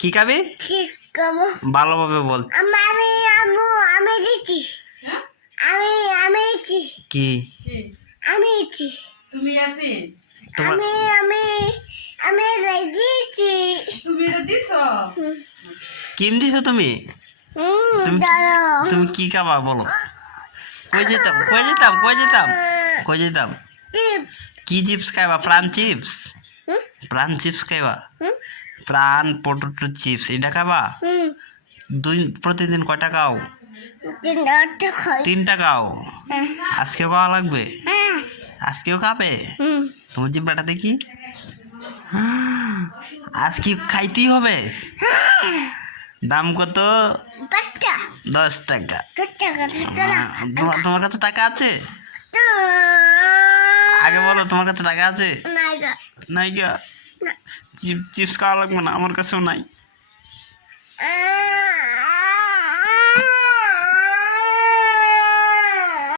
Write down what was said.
কি খাবে? ভালোভাবে বল। আমি দিচ্ছি। আমি দিচ্ছি। কি? আমি দিচ্ছি। তুমি আছি তোমার আমি দিচ্ছি। তুমি এটা দিছো কিম দিছো তুমি? তুমি তুমি কি খাবা বলো? কই যেতাম কি চিপস খাইবা? প্রাণ চিপস খাইবা? প্রাণ পটেটো চিপস এটা খাবা? প্রতিদিন কয়টা খাও? 3টা খাও। আজকেও খাওয়া লাগবে? আজকেও খাবে? তোমার জিব্বাটা দেখি। আজকে খাইতেই হবে। দাম কত? 10 টাকা। তোমার কাছে টাকা আছে? আগে বলো, তোমার কাছে টাকা আছে? নাই গা। চিপস খাওয়া লাগবে না, আমার কাছেও নাই।